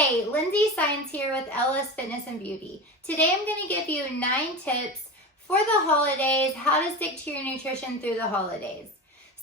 Hey, Lindsay Science here with LS Fitness and Beauty. Today I'm going to give you 9 tips for the holidays, how to stick to your nutrition through the holidays.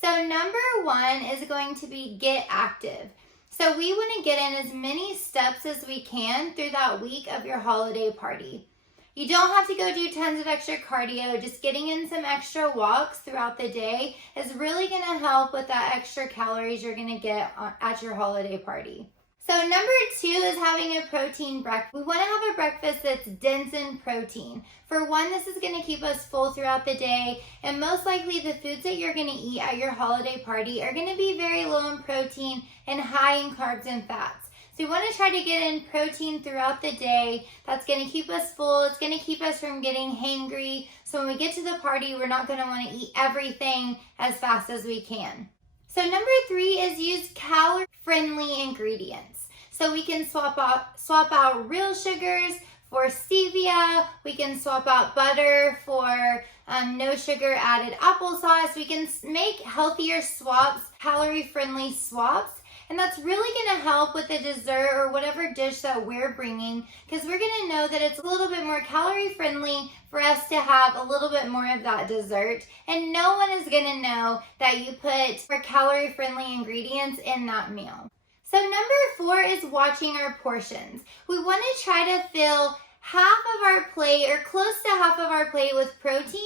So number 1 is going to be get active. So we want to get in as many steps as we can through that week of your holiday party. You don't have to go do tons of extra cardio. Just getting in some extra walks throughout the day is really going to help with that extra calories you're going to get at your holiday party. So number 2 is having a protein breakfast. We want to have a breakfast that's dense in protein. For one, this is going to keep us full throughout the day, and most likely the foods that you're going to eat at your holiday party are going to be very low in protein and high in carbs and fats. So we want to try to get in protein throughout the day. That's going to keep us full. It's going to keep us from getting hangry. So when we get to the party, we're not going to want to eat everything as fast as we can. So number 3 is use calorie-friendly ingredients. So we can swap out real sugars for stevia. We can swap out butter for no sugar added applesauce. We can make healthier swaps, calorie-friendly swaps. And that's really going to help with the dessert or whatever dish that we're bringing, because we're going to know that it's a little bit more calorie friendly for us to have a little bit more of that dessert. And no one is going to know that you put more calorie friendly ingredients in that meal. So number 4 is watching our portions. We want to try to fill half of our plate or close to half of our plate with protein,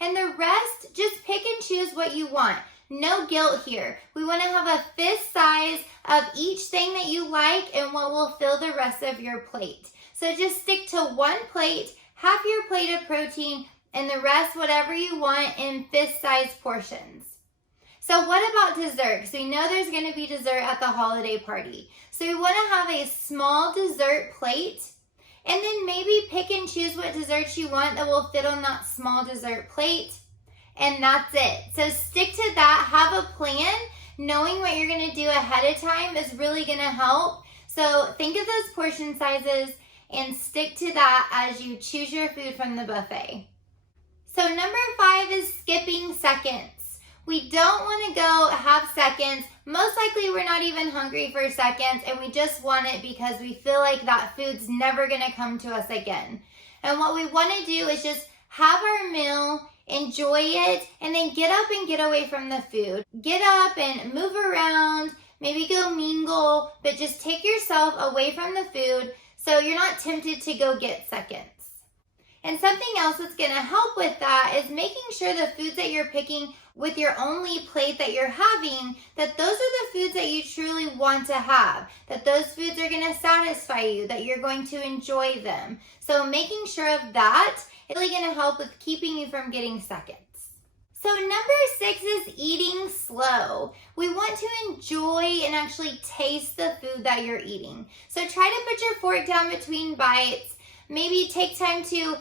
and the rest just pick and choose what you want. No guilt here. We want to have a fist size of each thing that you like and what will fill the rest of your plate. So just stick to one plate, half your plate of protein, and the rest whatever you want in fist size portions. So what about dessert? Because we know there's going to be dessert at the holiday party. So we want to have a small dessert plate, and then maybe pick and choose what desserts you want that will fit on that small dessert plate. And that's it. So stick to that. Have a plan. Knowing what you're going to do ahead of time is really going to help. So think of those portion sizes and stick to that as you choose your food from the buffet. So number 5 is skipping seconds. We don't want to go have seconds. Most likely we're not even hungry for seconds, and we just want it because we feel like that food's never going to come to us again. And what we want to do is just have our meal, enjoy it, and then get up and get away from the food. Get up and move around, maybe go mingle, but just take yourself away from the food so you're not tempted to go get seconds. And something else that's going to help with that is making sure the foods that you're picking with your only plate that you're having, that those are the foods that you truly want to have, that those foods are going to satisfy you, that you're going to enjoy them. So making sure of that is really going to help with keeping you from getting seconds. So number 6 is eating slow. We want to enjoy and actually taste the food that you're eating. So try to put your fork down between bites. Maybe take time to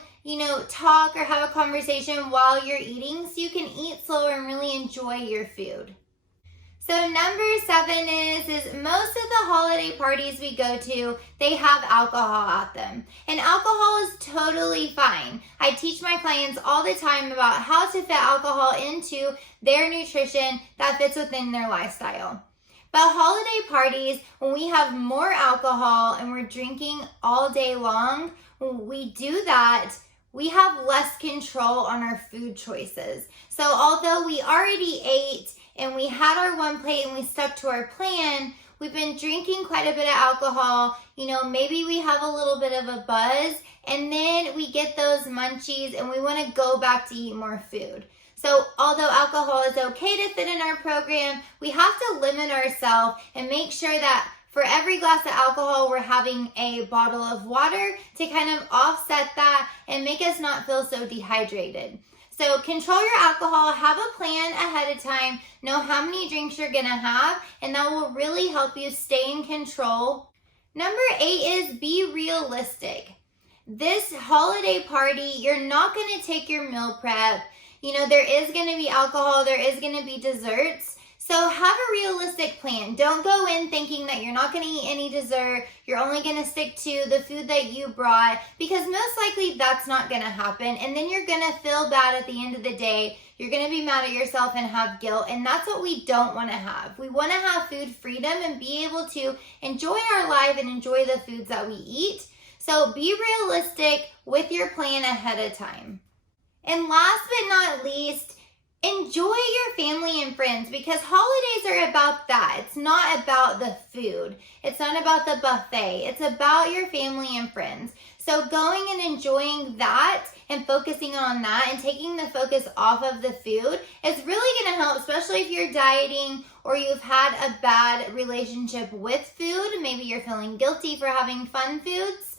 talk or have a conversation while you're eating so you can eat slower and really enjoy your food. So number 7 is most of the holiday parties we go to, they have alcohol at them. And alcohol is totally fine. I teach my clients all the time about how to fit alcohol into their nutrition that fits within their lifestyle. But holiday parties, when we have more alcohol and we're drinking all day long, when we do that, we have less control on our food choices. So although we already ate and we had our one plate and we stuck to our plan, we've been drinking quite a bit of alcohol. Maybe we have a little bit of a buzz, and then we get those munchies and we want to go back to eat more food. So although alcohol is okay to fit in our program, we have to limit ourselves and make sure that for every glass of alcohol, we're having a bottle of water to kind of offset that and make us not feel so dehydrated. So control your alcohol, have a plan ahead of time, know how many drinks you're gonna have, and that will really help you stay in control. Number 8 is be realistic. This holiday party, you're not gonna take your meal prep. There is gonna be alcohol, there is gonna be desserts. So have a realistic plan. Don't go in thinking that you're not going to eat any dessert. You're only going to stick to the food that you brought, because most likely that's not going to happen. And then you're going to feel bad at the end of the day. You're going to be mad at yourself and have guilt, and that's what we don't want to have. We want to have food freedom and be able to enjoy our life and enjoy the foods that we eat. So be realistic with your plan ahead of time. And last but not least, enjoy your family and friends, because holidays are about that. It's not about the food. It's not about the buffet. It's about your family and friends. So going and enjoying that and focusing on that and taking the focus off of the food is really going to help, especially if you're dieting or you've had a bad relationship with food. Maybe you're feeling guilty for having fun foods.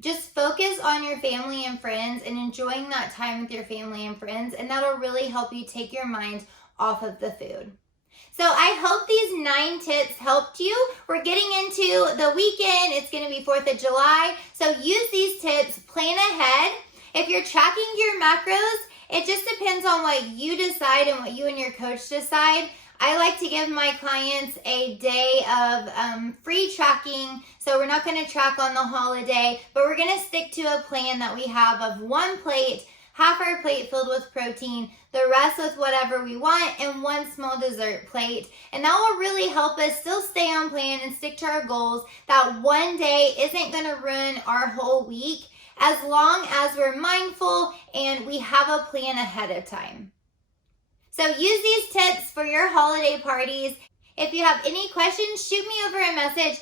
Just focus on your family and friends and enjoying that time with your family and friends, and that'll really help you take your mind off of the food. So I hope these 9 tips helped you. We're getting into the weekend. It's going to be 4th of July. So use these tips, plan ahead. If you're tracking your macros, it just depends on what you decide and what you and your coach decide. I like to give my clients a day of free tracking, so we're not going to track on the holiday, but we're going to stick to a plan that we have of 1 plate, half our plate filled with protein, the rest with whatever we want, and 1 small dessert plate. And that will really help us still stay on plan and stick to our goals. That one day isn't going to ruin our whole week as long as we're mindful and we have a plan ahead of time. So use these tips for your holiday parties. If you have any questions, shoot me over a message